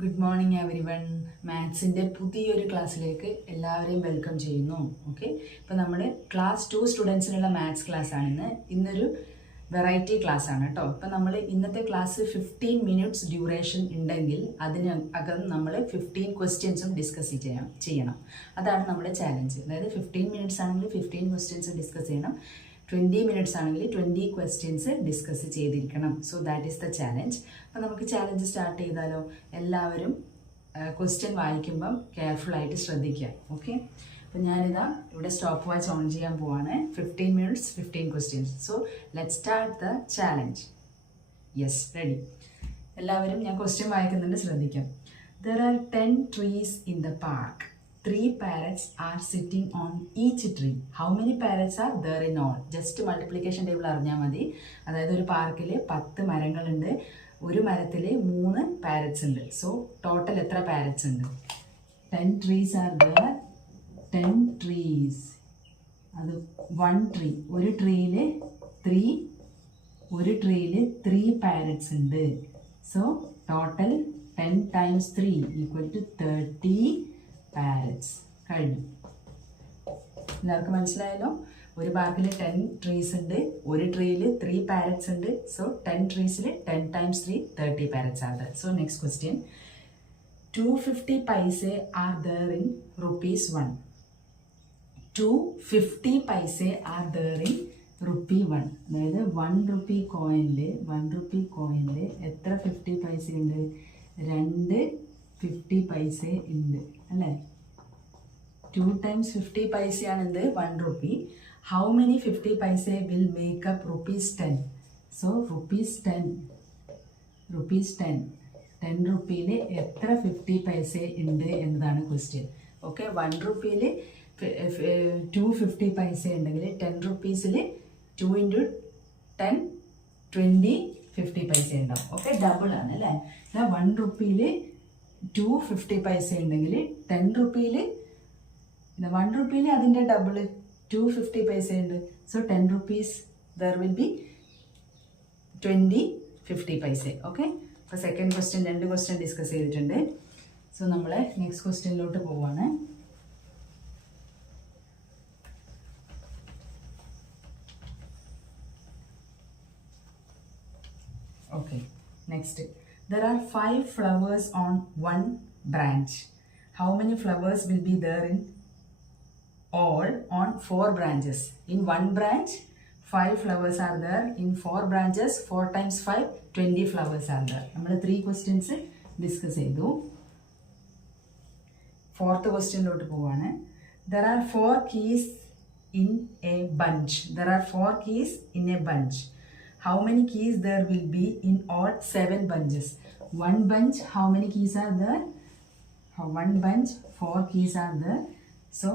Good morning everyone. മാത്സിൻ്റെ പുതിയൊരു ക്ലാസ്സിലേക്ക് എല്ലാവരെയും വെൽക്കം ചെയ്യുന്നു. ഓക്കെ, ഇപ്പോൾ നമ്മൾ ക്ലാസ് 2 സ്റ്റുഡൻസിനുള്ള മാത്സ് ക്ലാസ്സാണ് ഇന്നൊരു വെറൈറ്റി ക്ലാസ് ആണ് കേട്ടോ. ഇപ്പം നമ്മൾ ഇന്നത്തെ ക്ലാസ് 15 മിനിറ്റ്സ് ഡ്യൂറേഷൻ ഉണ്ടെങ്കിൽ അതിനകം നമ്മൾ 15 ക്വസ്റ്റ്യൻസും ഡിസ്കസ് ചെയ്യണം. അതാണ് നമ്മുടെ ചാലഞ്ച്. അതായത് 15 മിനിറ്റ്സ് ആണെങ്കിൽ 15 ക്വസ്റ്റ്യൻസ് ഡിസ്കസ് ചെയ്യണം. 20 മിനിറ്റ്സ് ആണെങ്കിൽ 20 ക്വസ്റ്റ്യൻസ് ഡിസ്കസ് ചെയ്തിരിക്കണം. So that is the challenge. അപ്പം നമുക്ക് ചാലഞ്ച് സ്റ്റാർട്ട് ചെയ്താലോ? എല്ലാവരും ക്വസ്റ്റ്യൻ വായിക്കുമ്പം കെയർഫുള്ളായിട്ട് ശ്രദ്ധിക്കുക. ഓക്കെ, അപ്പം ഞാനിതാ ഇവിടെ സ്റ്റോപ്പ് വാച്ച് ഓൺ ചെയ്യാൻ പോവാണ്. 15 minutes 15 questions. So let start the challenge. Yes, ready. എല്ലാവരും ഞാൻ ക്വസ്റ്റ്യൻ വായിക്കുന്നുണ്ട്, ശ്രദ്ധിക്കാം. There are 10 trees in the park. 3 parrots are sitting on each tree. How many parrots are there in all? Just multiplication table അറിഞ്ഞാൽ മതി. അതായത് ഒരു പാർക്കിൽ 10 മരങ്ങളുണ്ട്, ഒരു മരത്തിൽ 3 പാരറ്റ്സ് ഉണ്ട്. സോ ടോട്ടൽ എത്ര പാരറ്റ്സ് ഉണ്ട്? 10 trees are there. 10 trees. അത് 1 tree. ഒരു ട്രീയിൽ 3 പാരറ്റ്സ് ഉണ്ട്. So total 10 times 3 equal to 30 parrots. കഴിഞ്ഞു. എല്ലാവർക്കും മനസ്സിലായല്ലോ? ഒരു പാർക്കിൽ 10 ട്രീസ് ഉണ്ട്, ഒരു ട്രീയിൽ 3 പാരറ്റ്സ് ഉണ്ട്. സോ 10 ട്രീസിൽ 10 times 3 30 പാരറ്റ്സ് ആണ്. So next question. 250 പൈസ ആർ ദർ ഇൻ ₹1. 250 പൈസ ആർ ദർ ഇൻ ₹1. അതായത് 1 rupee കോയിനിൽ എത്ര 50 പൈസ ഉണ്ട്? 2 50 പൈസ ഉണ്ട് അല്ലേ? 2 times 50 പൈസയാണ് എന്ത്? 1 rupee. ഹൗ മെനി 50 പൈസ വിൽ മേക്ക് അപ്പ് ₹10? സോ ₹10. 10 rupeeയിൽ എത്ര 50 പൈസ ഉണ്ട് എന്നതാണ് ക്വസ്റ്റ്യൻ. ഓക്കെ, 1 rupeeയിൽ 250 പൈസ ഉണ്ടെങ്കിൽ 10 rupeesൽ 2 into 10 20 50 പൈസ ഉണ്ടാവും. ഓക്കെ, ഡബിൾ ആണ് അല്ലേ? 1 rupeeയിൽ 250 പൈസ ഉണ്ടെങ്കിൽ 10 rupeeയിൽ 1 rupeeയിൽ അതിൻ്റെ ഡബിൾ 250 പൈസ ഉണ്ട്. So 10 rupees there will be 20 50 പൈസ. ഓക്കെ, അപ്പോൾ സെക്കൻഡ് ക്വസ്റ്റ്യൻ 2 ക്വസ്റ്റ്യൻ ഡിസ്കസ് ചെയ്തിട്ടുണ്ട്. സോ നമ്മൾ നെക്സ്റ്റ് ക്വസ്റ്റ്യനിലോട്ട് പോവാണ്. Okay, next. There are 5 flowers on 1 branch. How many flowers will be there in all on 4 branches? In 1 branch, 5 flowers are there. In 4 branches, 4 times 5, 20 flowers are there. നമ്മൾ 3 questions discuss ചെയ്തു. 4th question ലോട്ട് പോവാണ്. There are 4 keys in a bunch. There are 4 keys in a bunch. How many keys there will be in all 7 bunches? 1 bunch, how many keys are there? 1 bunch, 4 keys are there. So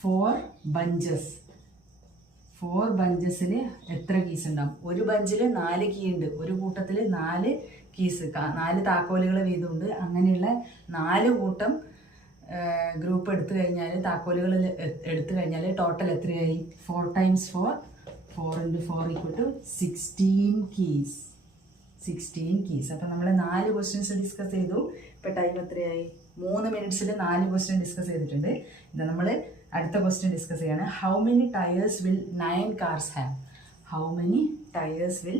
4 bunches. 4 bunchesൽ എത്ര keys ഉണ്ടാവും? ഒരു ബഞ്ചിൽ 4 key ഉണ്ട്. ഒരു കൂട്ടത്തിൽ 4 keys, 4 താക്കോലുകൾ വീതമുണ്ട്. അങ്ങനെയുള്ള 4 കൂട്ടം group എടുത്തു കഴിഞ്ഞാൽ, താക്കോലുകൾ എടുത്തു കഴിഞ്ഞാൽ ടോട്ടൽ എത്രയായി? 4 times 4 4 into 4 equal to 16 keys. 16 keys. അപ്പോൾ നമ്മൾ 4 ക്വസ്റ്റ്യൻസ് ഡിസ്കസ് ചെയ്തു. ഇപ്പോൾ ടൈം എത്രയായി? 3 മിനിറ്റ്സിൽ 4 ക്വസ്റ്റ്യൻ ഡിസ്കസ് ചെയ്തിട്ടുണ്ട്. ഇത് നമ്മൾ അടുത്ത ക്വസ്റ്റ്യൻ ഡിസ്കസ് ചെയ്യാണ്. How many tyres will 9 cars have? How many tyres will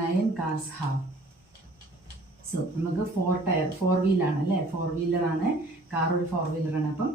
9 cars have? So നമുക്ക് 4 വീലാണ് അല്ലേ? 4 വീലറാണ് കാർ. ഒരു 4 വീലറാണ്. അപ്പം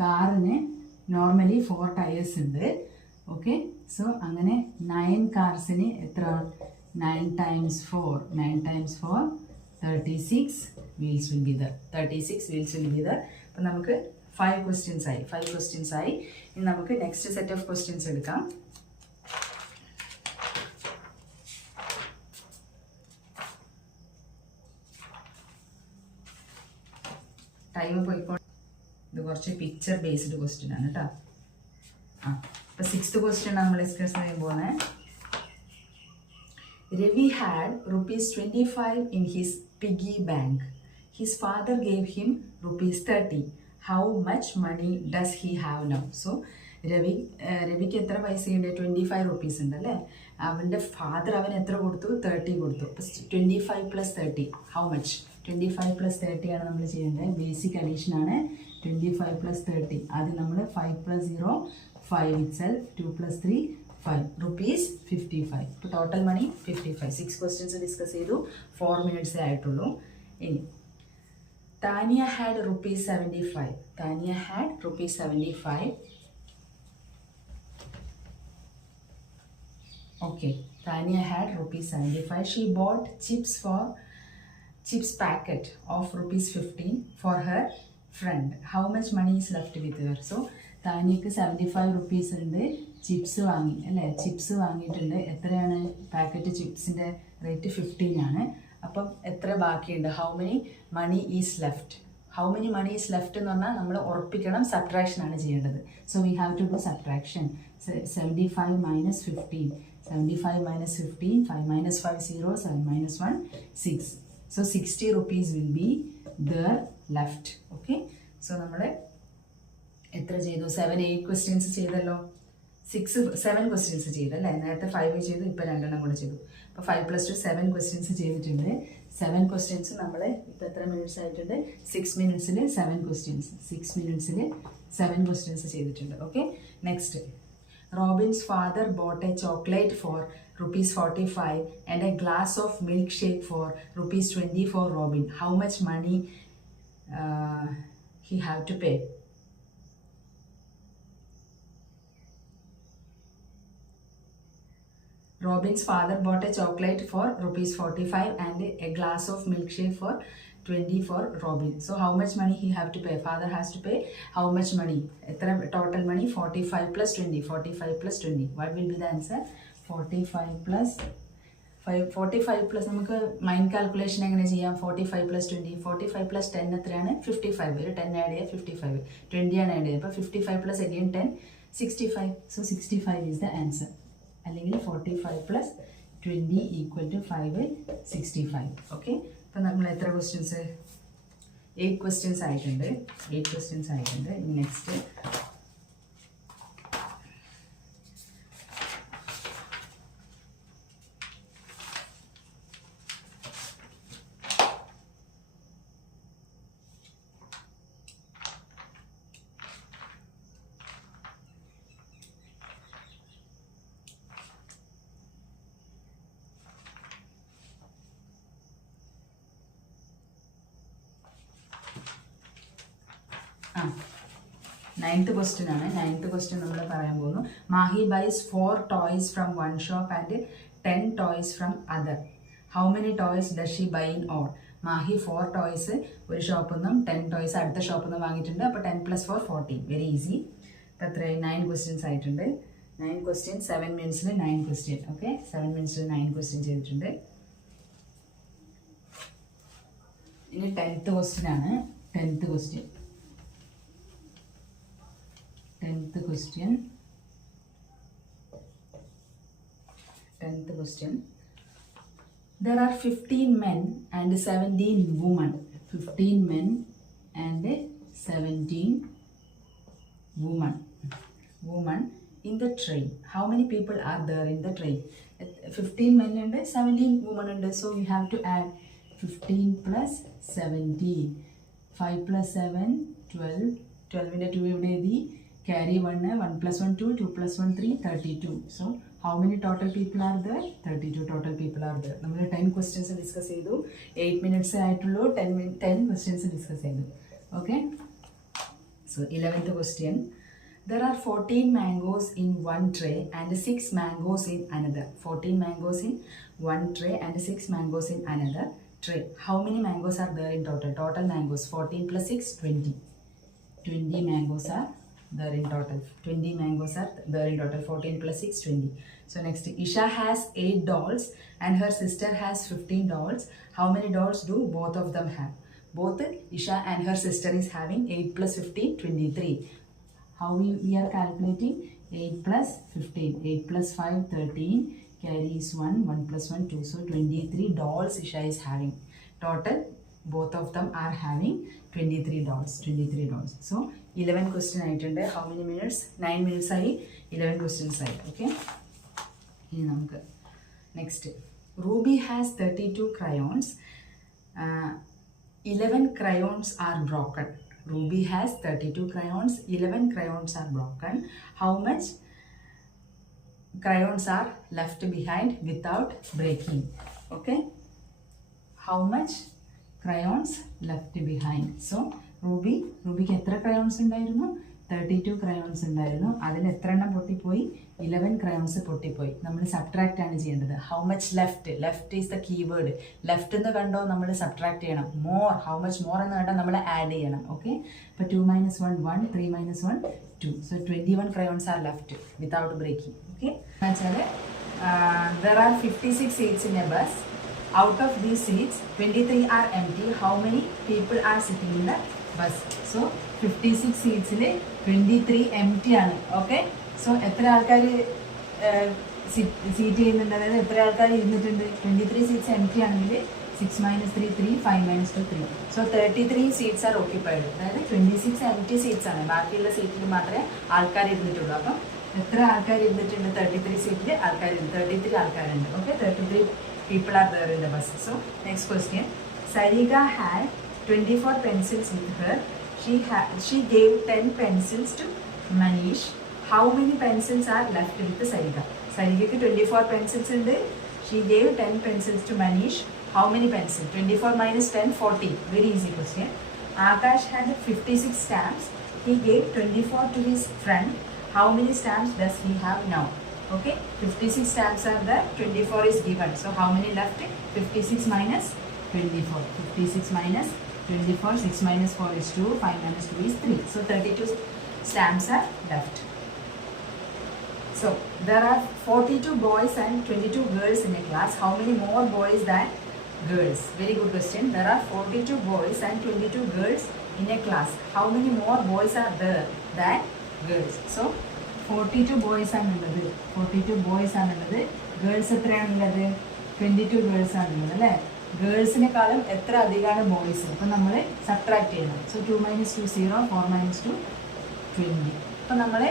കാറിന് നോർമലി 4 ടയേഴ്സ് ഉണ്ട്. ഓക്കെ, സോ അങ്ങനെ 9 കാർസിന് എത്ര? 9 times 4 36 wheels will be there. 36 wheels will be there. അപ്പം നമുക്ക് 5 questions ആയി. ഇനി നമുക്ക് നെക്സ്റ്റ് സെറ്റ് ഓഫ് ക്വസ്റ്റ്യൻസ് എടുക്കാം. ടൈം പോയിക്കോ. ഇത് കുറച്ച് പിക്ചർ ബേസ്ഡ് ക്വസ്റ്റ്യൻ ആണ് കേട്ടോ. അപ്പോൾ 6th ക്വസ്റ്റ്യൻ നമ്മൾ ഡിസ്കസ് ചെയ്യുമ്പോൾ, Ravi had ₹25 in his piggy bank. His father gave him ₹30. How much money does he have now? So രവിക്ക് എത്ര പൈസയുണ്ട്? 25 rupees ഉണ്ട് അല്ലേ? അവൻ്റെ ഫാദർ അവൻ എത്ര കൊടുത്തു? 30 കൊടുത്തു. അപ്പോൾ 25 + 30 ഹൗ മച്ച്? 25 + 30 ആണ് നമ്മൾ ചെയ്യേണ്ടത്. ബേസിക് അഡീഷൻ ആണ്. 25 + 30. ആദ്യം നമ്മൾ 5 + 0 5 itself. 2 + 3 5 rupees 55. ഇപ്പോൾ ടോട്ടൽ മണി 55. 6 ക്വസ്റ്റ്യൻസ് ഡിസ്കസ് ചെയ്തു. 4 മിനിറ്റ്സേ ആയിട്ടുള്ളൂ. ഇനി Tania had ₹75. Tania had ₹75. Okay, Tanya had ₹75. She bought chips packet of ₹15 for her friend. How much money is left with her? So താനിയക്ക് 75 rupees ഉണ്ട്. ചിപ്സ് വാങ്ങി അല്ലേ? ചിപ്സ് വാങ്ങിയിട്ടുണ്ട്. എത്രയാണ് പാക്കറ്റ് ചിപ്സിൻ്റെ റേറ്റ്? 15 ആണ്. അപ്പം എത്ര ബാക്കിയുണ്ട്? How many money is left? How many money is left എന്ന് പറഞ്ഞാൽ നമ്മൾ ഉറപ്പിക്കണം. സബ്ട്രാക്ഷൻ ആണ് ചെയ്യേണ്ടത്. So we have to do subtraction. 75 - 15. 75 - 15. 5 - 5 0. 7 - 1 6. So 60 rupees will be there left. Okay. So നമ്മൾ എത്ര ചെയ്തു? 7 8 ക്വസ്റ്റ്യൻസ് ചെയ്തല്ലോ. 7 ക്വസ്റ്റ്യൻസ് ചെയ്തല്ലേ? നേരത്തെ 5 ചെയ്തു, ഇപ്പോൾ 2 കൂടെ ചെയ്തു. അപ്പോൾ 5 + 2 7 ക്വസ്റ്റ്യൻസ് ചെയ്തിട്ടുണ്ട്. 7 ക്വസ്റ്റ്യൻസ് നമ്മൾ ഇപ്പോൾ എത്ര മിനിറ്റ്സ് ആയിട്ടുണ്ട്? 6 മിനിറ്റ്സിൽ 7 ക്വസ്റ്റ്യൻസ്. 6 മിനിറ്റ്സിൽ 7 ക്വസ്റ്റ്യൻസ് ചെയ്തിട്ടുണ്ട്. Okay. Next, Robin's father bought a chocolate for ₹45 and a glass of milkshake for ₹20 for Robin. How much money he have to pay? Robin's father bought a chocolate for ₹45 and a glass of milkshake for $20 for Robin. So how much money he have to pay? Father has to pay how much money? Total money 45 + 20. 45 + 20. What will be the answer? 45 plus നമുക്ക് mind calculation എങ്ങനെ ചെയ്യാം? 45 + 20. 45 + 10 എത്രയാണ്? 55. ഒരു 10 add ചെയ്യുക, 55. 20 ആണ് add ചെയ്യുക. അപ്പോൾ 55 + again 10 65. So 65 is the answer. അല്ലെങ്കിൽ 45 + 20 = 5 65. ഓക്കെ. അപ്പോൾ നമ്മൾ എത്ര ക്വസ്റ്റ്യൻസ്? 8 ക്വസ്റ്റ്യൻസ് ആയിട്ടുണ്ട്. 8 ക്വസ്റ്റ്യൻസ് ആയിട്ടുണ്ട്. നെക്സ്റ്റ് നയൻത്ത് ക്വസ്റ്റ്യൻ ആണ്. നയൻത്ത് ക്വസ്റ്റ്യൻ നമ്മൾ പറയാൻ പോകുന്നു. Mahi buys 4 toys from 1 shop and 10 toys from other. How many toys does she buy in all? Mahi 4 toys ഒരു ഷോപ്പിൽ നിന്നും 10 toys അടുത്ത ഷോപ്പിൽ നിന്നും വാങ്ങിയിട്ടുണ്ട്. അപ്പോൾ 10 + 4 14. Very easy. അപ്പോൾ എത്രയായി? 9 ക്വസ്റ്റ്യൻസ് ആയിട്ടുണ്ട്. 9 ക്വസ്റ്റ്യൻ 7 മിനിറ്റ്സിൽ 9 ക്വസ്റ്റ്യൻ. ഓക്കെ. 7 മിനിറ്റ്സിൽ 9 ക്വസ്റ്റ്യൻ ചെയ്തിട്ടുണ്ട്. ഇനി 10th ക്വസ്റ്റ്യൻ ആണ്. 10th question. 10th question. 10th question. There are 15 men and 17 women. 15 men and 17 women. Women in the train. How many people are there in the train? 15 men and 17 women and so we have to add 15 + 17. 5 + 7 12. 12 into 2 ഇവിടെ carry 1 1 + 1 2 2 + 1 3 32. So how many total people are there? 32 total people are there. നമ്മൾ 10 questions discuss ചെയ്തു. 8 minutes ആയിട്ടുള്ളൂ. 10 questions discuss ചെയ്തു. Okay. So 11th question. There are 14 mangoes in one tray and 6 mangoes in another. 14 mangoes in one tray and 6 mangoes in another tray. How many mangoes are there in total? Total mangoes 14 + 6 20. 20 mangoes are there in total. 20 mangoes are there in total. 14 + 6 20. So next, Isha has 8 dolls and her sister has 15 dolls. How many dolls do both of them have? Both Isha and her sister is having 8 + 15 23. How we are calculating? 8 + 15. 8 + 5 13. Carry is 1. 1 + 1 2. So 23 dolls Isha is having. Total both of them are having 23 dolls. 23 dolls. So 11 question ആയിട്ടുണ്ട്. How many minutes? 9 minutes ആയി. 11 questions ആയി. Okay. ഇനി നമുക്ക് Next, Ruby has 32 crayons. 11 crayons are broken. Ruby has 32 crayons. 11 crayons are broken. How much crayons are left behind without breaking? Okay. How much crayons left behind? So, Rubyക്ക് എത്ര crayons ഉണ്ടായിരുന്നു? 32 crayons ഉണ്ടായിരുന്നു. അതിൽ എത്ര എണ്ണം പൊട്ടിപ്പോയി? 11 crayons പൊട്ടിപ്പോയി. നമ്മൾ subtract ആണ് ചെയ്യേണ്ടത്. How much left? Left is the keyword. Left എന്ന് കണ്ടോ നമ്മൾ സബ്ട്രാക്ട് ചെയ്യണം. മോർ, ഹൗ മച്ച് മോർ എന്ന് കണ്ടാൽ നമ്മൾ ആഡ് ചെയ്യണം. ഓക്കെ, അപ്പോൾ 2 - 1 1, 3 - 1 2. So 21 crayons are left without breaking. Okay, എന്നുവെച്ചാൽ there are 56 seats in a bus. Out of these seats, 23 are empty. How many people are sitting in the bus? So 56 seatsൽ 23 empty ആണ്. Okay, so എത്ര ആൾക്കാർ seat ചെയ്യുന്നുണ്ട്, അതായത് എത്ര ആൾക്കാർ ഇരുന്നിട്ടുണ്ട്? 23 seats empty ആണെങ്കിൽ 6 - 3 3, 5 - 2 3. So 33 seats are occupied. അതായത് 26 empty seats ആണ്. ബാക്കിയുള്ള സീറ്റിൽ മാത്രമേ ആൾക്കാർ ഇരുന്നിട്ടുള്ളൂ. അപ്പം എത്ര ആൾക്കാർ ഇരുന്നിട്ടുണ്ട്? 33 സീറ്റിൽ ആൾക്കാർ 33 ആൾക്കാരുണ്ട്. Okay, 33 people are there in the bus. So next question, Sarika had 24 pencils with her. She gave 10 pencils to Manish. How many pencils are left with Sarika? Sarikku 24 pencils ഉണ്ട്. She gave 10 pencils to Manish. How many pencils? 24 minus 10, 40. Very easy question. Akash had 56 stamps. He gave 24 to his friend. How many stamps does he have now? Okay, 56 stamps are there, 24 is given. So how many left? 56 minus 24. 56 minus 24, 6 minus 4 is 2, 5 minus 2 is 3. So 32 stamps are left. So there are 42 boys and 22 girls in a class. How many more boys than girls? Very good question. There are 42 boys and 22 girls in a class. How many more boys are there than girls? So 42 boys ആണുള്ളത്. 42 boys ആണുള്ളത്. Girls എത്രയാണുള്ളത്? 22 girls ആണുള്ളത് അല്ലേ? ഗേൾസിനെക്കാളും എത്ര അധികമാണ് boys? അപ്പം നമ്മൾ subtract ചെയ്യണം. So 2 - 2 0, 4 - 2 20. അപ്പം നമ്മൾ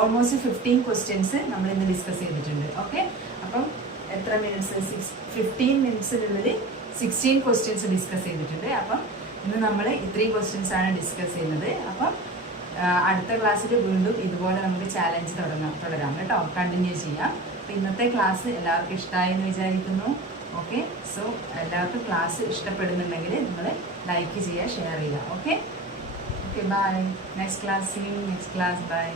ഓൾമോസ്റ്റ് 15 ക്വസ്റ്റ്യൻസ് നമ്മൾ ഇന്ന് ഡിസ്കസ് ചെയ്തിട്ടുണ്ട്. ഓക്കെ, അപ്പം എത്ര മിനിറ്റ്സ്? 15 മിനിറ്റ്സിനുള്ളിൽ 16 ക്വസ്റ്റ്യൻസ് ഡിസ്കസ് ചെയ്തിട്ടുണ്ട്. അപ്പം ഇന്ന് നമ്മൾ ഇത്രയും ക്വസ്റ്റ്യൻസ് ആണ് ഡിസ്കസ് ചെയ്യുന്നത്. അപ്പം അടുത്ത ക്ലാസ്സിൽ വീണ്ടും ഇതുപോലെ നമുക്ക് ചാലഞ്ച് തുടരാം കേട്ടോ, കണ്ടിന്യൂ ചെയ്യാം. അപ്പോൾ ഇന്നത്തെ ക്ലാസ് എല്ലാവർക്കും ഇഷ്ടമായി എന്ന് വിചാരിക്കുന്നു. ഓക്കെ, സോ എല്ലാവർക്കും ക്ലാസ് ഇഷ്ടപ്പെടുന്നുണ്ടെങ്കിൽ നിങ്ങൾ ലൈക്ക് ചെയ്യുക, ഷെയർ ചെയ്യുക. Okay, bye. Next class, see you next class. By.